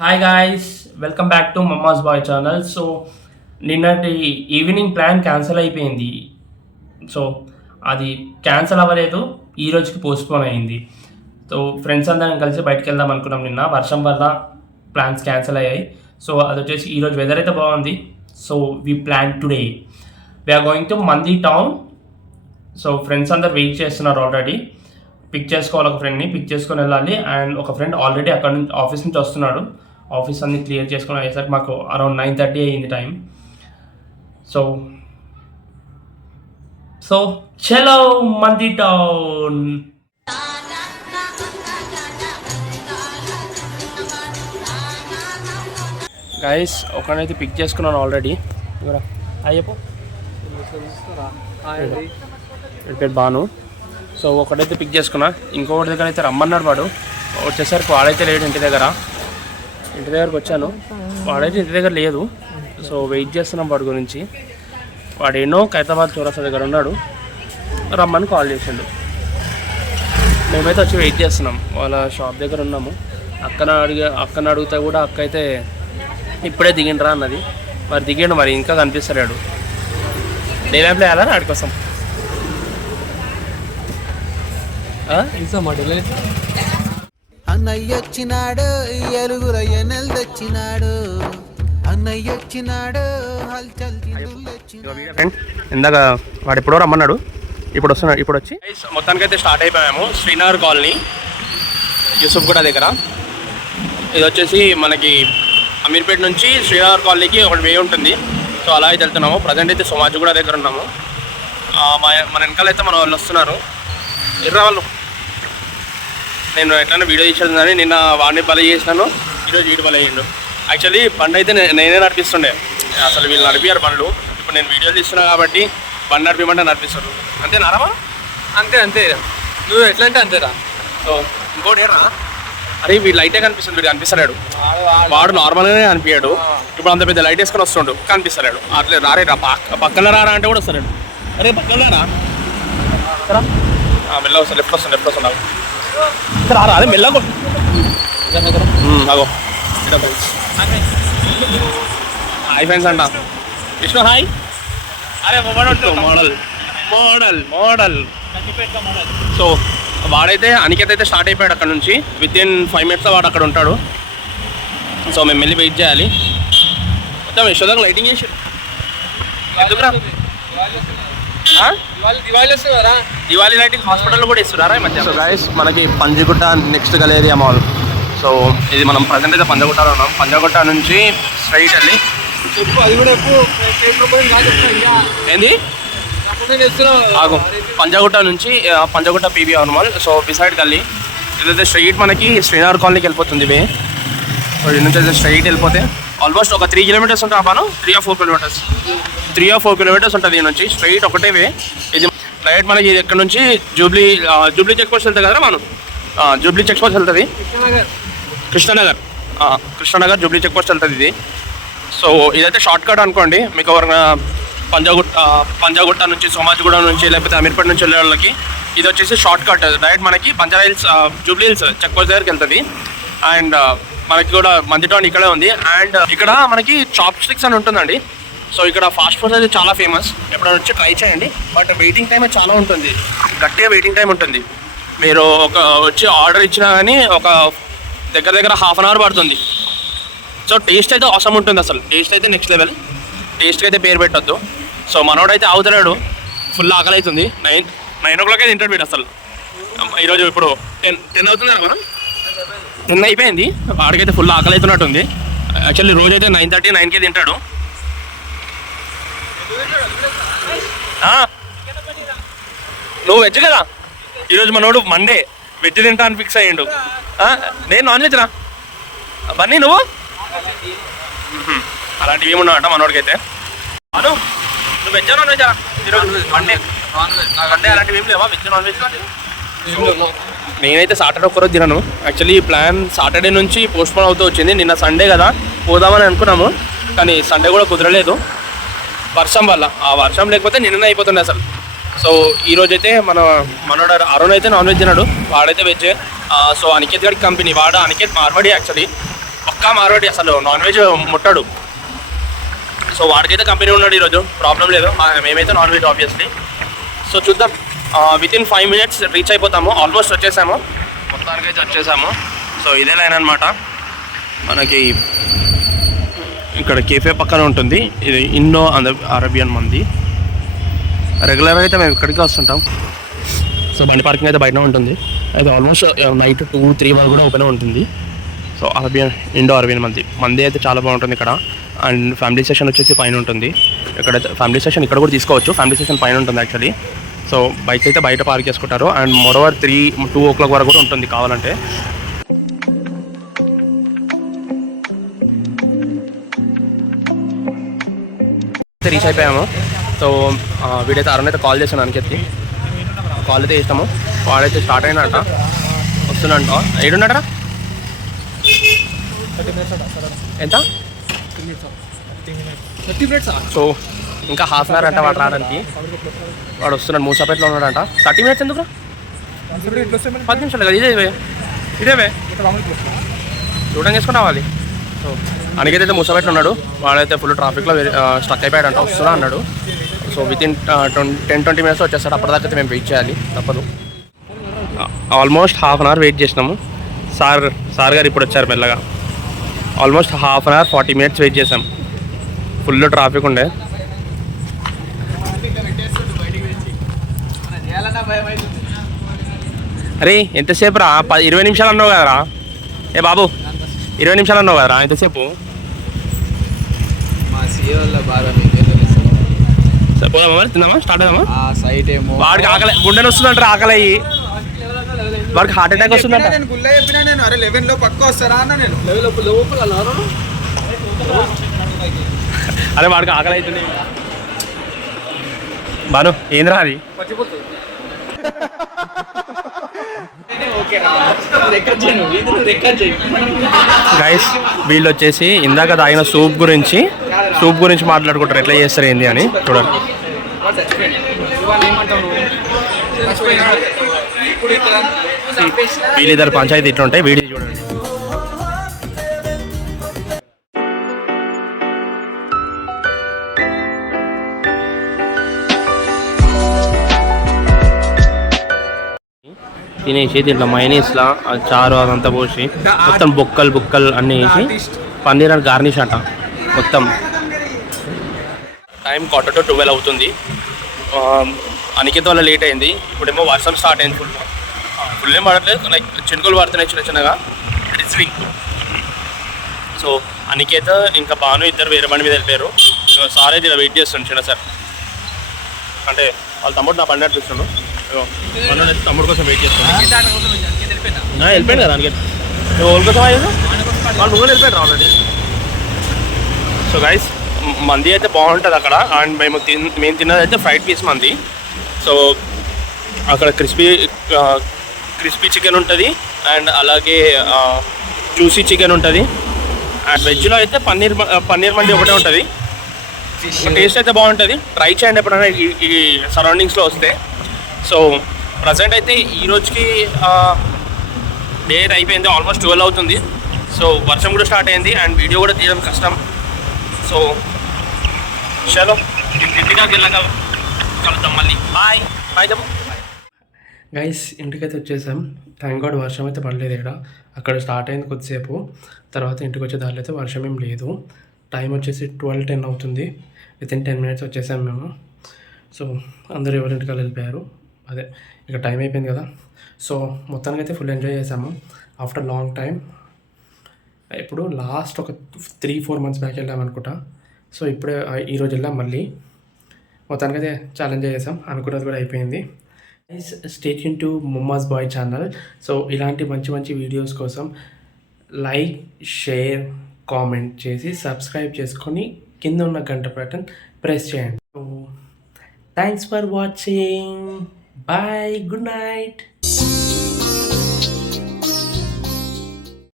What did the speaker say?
Hi guys, welcome back to mamma's boy channel. So నిన్నటి evening plan cancel అయిపోయింది. So అది cancel అవ్వలేదు, ఈ రోజుకి పోస్ట్పోన్ అయింది. సో ఫ్రెండ్స్ అందరం కలిసి బయటకు వెళ్దాం అనుకున్నాం. నిన్న వర్షం వల్ల ప్లాన్స్ క్యాన్సిల్ అయ్యాయి. సో అది వచ్చేసి ఈరోజు వెదర్ అయితే బాగుంది. So we plan today we are going to మంది టౌన్. సో ఫ్రెండ్స్ అందరు వెయిట్ చేస్తున్నారు. ఆల్రెడీ పిక్ చేసుకోవాలి, ఒక ఫ్రెండ్ని పిక్ చేసుకొని వెళ్ళాలి. అండ్ ఒక ఫ్రెండ్ ఆల్రెడీ అక్కడ నుంచి ఆఫీస్ నుంచి వస్తున్నాడు. ఆఫీస్ అన్ని క్లియర్ చేసుకొని అయ్యేసరికి మాకు అరౌండ్ 9:30 అయ్యింది టైం. సో చలో మంది టౌన్. గైస్ ఒకనైతే పిక్ చేసుకున్నాను ఆల్రెడీ. అయ్యప్పో పేరు బాను. సో ఒకటైతే పిక్ చేసుకున్నా, ఇంకొకటి దగ్గర అయితే రమ్మన్నాడు. వాడు వచ్చేసరికి వాడైతే లేడు ఇంటి దగ్గరకు వచ్చాను. వాడైతే ఇంటి దగ్గర లేదు. సో వెయిట్ చేస్తున్నాం వాడి గురించి. వాడేనో ఖైరతాబాద్ చౌరస్తా దగ్గర ఉన్నాడు, రమ్మని కాల్ చేసిండు. మేమైతే వచ్చి వెయిట్ చేస్తున్నాం, వాళ్ళ షాప్ దగ్గర ఉన్నాము. అక్కని అడిగితే కూడా అక్క అయితే ఇప్పుడే దిగిండ్రా అన్నది. మరి దిగాడు, మరి ఇంకా కనిపిస్తలేడు. డే ల్యాంప్ వేయాలా వాడి కోసం? అన్నయ్యొచ్చినాడు, ఎలుగుల ఎనెల్ తెచ్చినాడు. అన్నయ్యొచ్చినాడు, హల్చల్ ఇందాక వాడు ఎప్పుడో రమ్మన్నాడు, ఇప్పుడు వస్తున్నాడు. ఇప్పుడు వచ్చి మొత్తానికి అయితే స్టార్ట్ అయిపోయాము. శ్రీనగర్ కాలనీ, యూసుఫ్గూడ దగ్గర. ఇది వచ్చేసి మనకి అమీర్పేట నుంచి శ్రీనగర్ కాలనీకి ఒకటి వే ఉంటుంది. సో అలా అయితే వెళ్తున్నాము. ప్రజెంట్ అయితే సోమాజిగూడ దగ్గర ఉన్నాము. మన వెనకాలైతే మన వాళ్ళు వస్తున్నారు. ఎర్ర వాళ్ళు నేను ఎట్లయినా వీడియో తీసేది కానీ నిన్న వాడిని బలి చేసినాను, ఈరోజు వీడు బలి అయ్యిండు. యాక్చువల్లీ బండి అయితే నేనే నడిపిస్తుండే, అసలు వీళ్ళు నడిపారు బండ్లు. ఇప్పుడు నేను వీడియోలు తీస్తున్నా కాబట్టి బండి నడిపిమంటే నడిపిస్తారు. అంతే నారామా? అంతే నువ్వు ఎట్లా అంటే అంతేరా. సో ఇంకోటి ఏరా, అరే వీడు లైటే కనిపిస్తుంది, వీడు కనిపిస్తలేడు. వాడు నార్మల్గానే కనిపించాడు. ఇప్పుడు అంత పెద్ద లైట్ వేసుకొని వస్తుండు, కనిపిస్తలేడు. అట్లే రారే రా, పక్కన రారా అంటే కూడా వస్తలేడు. అరే పక్కన రా, మెల్ల వస్తాను. లెఫ్ట్ వస్తాను రారా. అదే మెల్లగో అగో. హాయ్ ఫ్రెండ్స్ అంట. విష్ణు హాయ్. అరే మోడల్. సో వాడైతే అనికేత్ అయితే స్టార్ట్ అయిపోయాడు అక్కడ నుంచి. వితిన్ 5 minutes వాడు అక్కడ ఉంటాడు. సో మేము వెళ్ళి వెయిట్ చేయాలి. మొత్తం యశోదకు లైటింగ్ చేసి ఎందుకురా? దివాళీ లైటింగ్ హాస్పిటల్లో కూడా ఇస్తున్నారా ఈ మధ్య? సో గైస్ మనకి Panjagutta next Galleria mall. So ఇది మనం ప్రజెంట్ అయితే పంజగుట్టలో ఉన్నాం. పంజగుట్ట నుంచి స్ట్రైట్ వెళ్ళి ఏంది ఆగు, పంజగుట్ట నుంచి Panjagutta PVR mall. So beside గల్లీ ఇదైతే స్ట్రైట్ మనకి శ్రీనగర్ కాలనీకి వెళ్ళిపోతుంది వే. సో ఇది నుంచి అయితే స్ట్రైట్ వెళ్ళిపోతే ఆల్మోస్ట్ ఒక 3 kilometers ఉంటుంది. అపాను 3 or 4 kilometers, 3 or 4 kilometers ఉంటుంది ఈ నుంచి స్ట్రైట్ ఒకటే వే. ఇది డైరెక్ట్ మనకి ఇది ఎక్కడ నుంచి జూబ్లీ చెక్ పోస్ట్ వెళ్తుంది కదా. మనం జూబ్లీ చెక్ పోస్ట్ వెళ్తుంది, కృష్ణనగర్ జూబ్లీ చెక్ పోస్ట్ వెళ్తుంది ఇది. సో ఇదైతే షార్ట్ కట్ అనుకోండి. మీకు ఎవరైనా పంజాగుట్ట నుంచి, సోమాజిగూడ నుంచి, లేకపోతే అమీర్పేట నుంచి వెళ్ళే వాళ్ళకి ఇది వచ్చేసి షార్ట్ కట్. డైరెక్ట్ మనకి Banjara Hills, Jubilee Hills check post దగ్గరికి వెళ్తుంది. అండ్ మనకి కూడా మంది టౌన్ ఇక్కడే ఉంది. అండ్ ఇక్కడ మనకి చాప్ స్టిక్స్ అని ఉంటుందండి. సో ఇక్కడ ఫాస్ట్ ఫుడ్ అయితే చాలా ఫేమస్. ఎప్పుడైనా వచ్చి ట్రై చేయండి. బట్ వెయిటింగ్ టైం చాలా ఉంటుంది, గట్టిగా వెయిటింగ్ టైం ఉంటుంది. మీరు వచ్చి ఆర్డర్ ఇచ్చినా కానీ ఒక దగ్గర 1/2 hour పడుతుంది. సో టేస్ట్ అయితే అవసరం ఉంటుంది. అసలు టేస్ట్ అయితే నెక్స్ట్ లెవెల్. టేస్ట్కి అయితే పేరు పెట్టొద్దు. సో మనోడైతే అవుతలేడు, ఫుల్ ఆకలి అవుతుంది. 9 o'clock అయితే తింటాడు వీడు అసలు. ఈరోజు ఇప్పుడు 10 అవుతుంది కదా, మనం 10 అయిపోయింది. వాడికైతే ఫుల్ ఆకలి అవుతున్నట్టుంది. యాక్చువల్లీ రోజు అయితే 9:30, 9కే తింటాడు. నువ్వు వెజ్ కదా, ఈరోజు మనోడు మండే వెజ్ తింటా అని ఫిక్స్ అయ్యిండు. నేను నాన్ వెజ్ రా బన్నీ. నువ్వు అలాంటివి ఏమున్నావంట మనోడికైతే. అను నువ్వు వెజ్ నాన్ వెజ్ ఈరోజు? మండే అలాంటివి ఏం లేవా, వెజ్ నాన్ వెజ్? నేనైతే సాటర్డే ఒక్కరోజు తినను. యాక్చువల్లీ ఈ ప్లాన్ సాటర్డే నుంచి పోస్ట్పోన్ అవుతూ వచ్చింది. నిన్న సండే కదా పోదామని అనుకున్నాము, కానీ సండే కూడా కుదరలేదు వర్షం వల్ల. ఆ వర్షం లేకపోతే నిన్న అయిపోతుండే అసలు. సో ఈరోజైతే మనోడు అరుణ్ అయితే నాన్ వెజ్ తిన్నాడు, వాడైతే వెజ్. సో అనికేత్ గారికి కంపెనీ, వాడు అనికేత్ మార్వాడి. యాక్చువల్లీ పక్క పక్కా మార్వాడి, అసలు నాన్ వెజ్ ముట్టాడు. సో వాడికైతే కంపెనీ ఉన్నాడు ఈరోజు, ప్రాబ్లం లేదు. మేమైతే నాన్ వెజ్ ఆబ్వియస్లీ. సో చూద్దాం, వితిన్ 5 minutes రీచ్ అయిపోతాము. ఆల్మోస్ట్ వచ్చేసాము, మొత్తానికైతే వచ్చేసాము. సో ఇదే లైన్ అనమాట మనకి. ఇక్కడ కేఫే పక్కన ఉంటుంది, ఇది ఇన్నో అరేబియన్ మంది. రెగ్యులర్గా అయితే మేము ఇక్కడికి వస్తుంటాం. సో బండి పార్కింగ్ అయితే బయట ఉంటుంది. అయితే ఆల్మోస్ట్ నైట్ 2-3 వరకు కూడా ఓపెన్ ఉంటుంది. సో ఇండో అరేబియన్ మంది అయితే చాలా బాగుంటుంది ఇక్కడ. అండ్ ఫ్యామిలీ సెషన్ వచ్చేసి పైన ఉంటుంది. ఇక్కడైతే ఫ్యామిలీ సెషన్ ఇక్కడ కూడా తీసుకోవచ్చు, ఫ్యామిలీ సెషన్ పైన ఉంటుంది యాక్చువల్లీ. సో బైక్ అయితే బయట పార్క్ చేసుకుంటారు. అండ్ మోరోవర్ 2 o'clock వరకు కూడా ఉంటుంది కావాలంటే. రీచ్ అయిపోయాము. సో వీడైతే అరుణ్ అయితే కాల్ చేశాను, అనికెత్తి కాల్ అయితే చేస్తాము. వాడైతే స్టార్ట్ అయినట, వస్తున్నట్ట. ఏడున్నట ఎంత? 30 minutes. సో ఇంకా ½ an hour అంట వాడు రావడానికి. వాడు వస్తున్నాడు, మూసాపేటలో ఉన్నాడంట. 30 minutes ఎందుకు? 10 నిమిషాలు కదా, ఇదేవే చూడడం చేసుకుని రావాలి. సో అనికైతే మూసాపేటలో ఉన్నాడు. వాడైతే ఫుల్ ట్రాఫిక్లో స్టక్ అయిపోయాడంట, వస్తున్నా అన్నాడు. సో వితిన్ 10-20 minutes వచ్చేస్తాడు. అప్పటిదాకా అయితే మేము వెయిట్ చేయాలి, తప్పదు. ఆల్మోస్ట్ ½ an hour వెయిట్ చేసినాము. సార్ గారు ఇప్పుడు వచ్చారు మెల్లగా. Almost ½ an hour 40 minutes wait చేసాం. ఫుల్ ట్రాఫిక్ ఉండే. అరే ఎంతసేపు రా? 20 నిమిషాలు అన్నావు కదరా. ఏ బాబు 20 నిమిషాలు అన్నావు కదరా, ఎంతసేపు? పోదామా మరి, తిందామా, స్టార్ట్ అవుదామా? వాడికి ఆకలి, గుండెని వస్తుందంటారా, ఆకలి అయ్యి వాడికి హార్ట్ అటాక్ వస్తుందంట. అరే వాడికి ఆకలి అవుతుంది. బాను ఏంద్రా అది? గైస్ వీళ్ళు వచ్చేసి ఇందాక తాగిన సూప్ గురించి మాట్లాడుకుంటారు, ఎట్లా చేస్తారు ఏంది అని. చూడండి వీళ్ళిద్దరు పంచాయతీ ఇట్లా ఉంటాయి. వీడియో చూడండి. తినేసి దీంట్లో మైనీస్లా చారు అదంతా పోసి మొత్తం బొక్కలు అన్నీ వేసి పన్నీర్ అని గార్నిష్ అంట. మొత్తం టైం 11:45 అవుతుంది. అనికేత్ వల్ల లేట్ అయింది. ఇప్పుడేమో వర్షం స్టార్ట్ అయింది. ఫుల్ ఏం పడట్లేదు, లైక్ చినుకులు పడుతున్నాయి చిన్నగా. డ్రిజ్లింగ్. సో అనికేత్ ఇంకా బాను ఇద్దరు వేరే బండి మీద వెళ్ళిపోయారు. సార్ అయితే ఇలా వెయిట్ చేస్తుండు, చిన్న సార్ అంటే వాళ్ళ తమ్ముడు నా బండి నడిపిస్తుండు. తమ్ముడు కోసం వెయిట్ చేస్తున్నాను. వెళ్ళిపోయాడు కదా అనికేత్. వాళ్ళ కోసం అయ్యారు, వాళ్ళు నువ్వు వెళ్ళిపోయారు ఆల్రెడీ. సో గైస్ మంది అయితే బాగుంటుంది అక్కడ. అండ్ మేము తిన్నది అయితే ఫ్రైడ్ పీస్ మంది. సో అక్కడ క్రిస్పీ చికెన్ ఉంటుంది, అండ్ అలాగే జ్యూసీ చికెన్ ఉంటుంది. అండ్ వెజ్లో అయితే పన్నీర్ మండి ఒకటే ఉంటుంది. టేస్ట్ అయితే బాగుంటుంది, ట్రై చేయండి ఎప్పుడైనా ఈ సరౌండింగ్స్లో వస్తే. సో ప్రజెంట్ అయితే ఈ రోజుకి డేట్ అయిపోయింది, ఆల్మోస్ట్ 12 అవుతుంది. సో వర్షం కూడా స్టార్ట్ అయింది అండ్ వీడియో కూడా తీయడం కష్టం. సో చలో ఇంటికి వెళ్ళాక కలుద్దాం మళ్ళీ. బాయ్ చెప్పు గైస్. ఇంటికైతే వచ్చేసాం. థ్యాంక్ గాడ్ వర్షం అయితే పడలేదు ఇక్కడ. అక్కడ స్టార్ట్ అయింది కొద్దిసేపు, తర్వాత ఇంటికి వచ్చే దారిలో అయితే వర్షం ఏం లేదు. టైం వచ్చేసి 12:10 అవుతుంది. వితిన్ 10 minutes వచ్చేసాం మేము. సో అందరూ ఎవరింటికి వెళ్ళిపోయారు. అదే ఇక టైం అయిపోయింది కదా. సో మొత్తానికి అయితే ఫుల్ ఎంజాయ్ చేసాము ఆఫ్టర్ లాంగ్ టైం. ఇప్పుడు లాస్ట్ ఒక 3-4 months బ్యాక్ వెళ్ళామనుకుంటా. సో ఇప్పుడే ఈరోజు వెళ్ళాం మళ్ళీ. మొత్తానికి అయితే చాలా ఎంజాయ్ చేసాం, అనుకున్నది కూడా అయిపోయింది. Stay tune to mamma's boy channel. So ఇలాంటి మంచి వీడియోస్ కోసం లైక్, షేర్, కామెంట్ చేసి సబ్స్క్రైబ్ చేసుకొని కింద ఉన్న గంట బటన్ ప్రెస్ చేయండి. So thanks for watching. Bye, good night.